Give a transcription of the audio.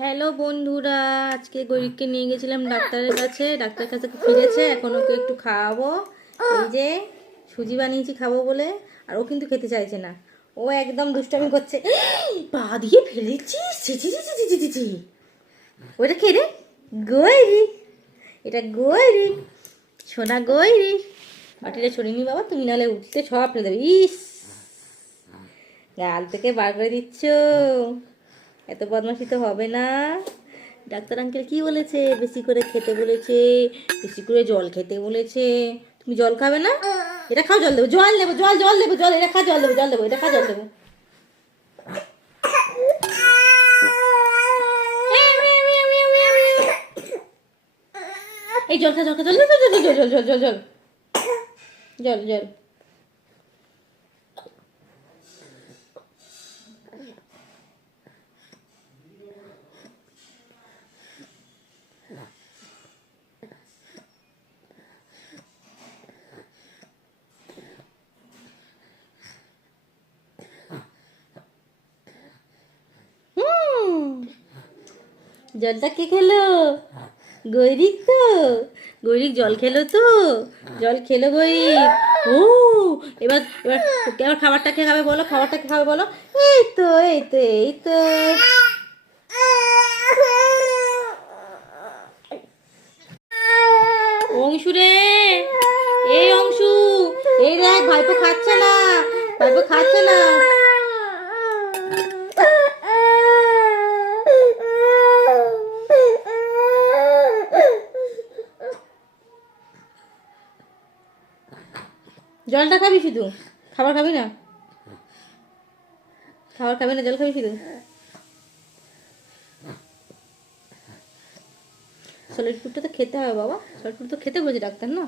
Hello বন্ধুরা, আজকে গরিবকে নিয়ে গেছিলাম ডাক্তারের কাছে। ডাক্তারের কাছে ফিরেছে, এখন ওকে একটু খাওয়াবো। এই যে সুজি বানিয়েছি খাবো বলে, আর ও কিন্তু খেতে চাইছে না। ও একদম দুষ্টামি করছে। পা দিয়ে ফেলেছি, ওটা কে রে? গৈরি, এটা গৈরি, সোনা গৈরি। বাটিটা ছড়িয়ে নি বাবা, তুমি নাহলে উঠতে সব ফেলে দেবে। ইস, গাল থেকে বার করে দিচ্ছ, এত বদমাশি তো হবে না। ডাক্তার আঙ্কেল কি বলেছে? বেশি করে খেতে বলেছে, বেশি করে জল খেতে বলেছে। তুমি জল খাবে না? এটা খাও, জল দেবো, জল দেবো, জল জল দেবো, জল এটা খা, জল দেবো, জল দেবো, এটা খা, জল দেবো। এই জল খা, জল খা, জল জল জল জল জল জল জল জল জল জল। জলটা কে খেলো? গৈরিক তো, গৈরিক জল খেলো তো, জল খেলো গৈরিক। ও, এবার এবার এবার খাবারটা কে খাবে বলো, খাবারটা কে খাবে বলো। এই তো, এই তো, এই তো। অংশু রে, এই অংশু, এই দেখ ভাইপো খাচ্ছে না, ভাইপো খাচ্ছে না। জলটা খাবি শুধু, খাবার খাবি না? খাবার খাবি না, জল খাবি শুধু? সলিড ফুডটা তো খেতে হবে বাবা, সলিড ফুড তো খেতে বলছে ডাক্তার না।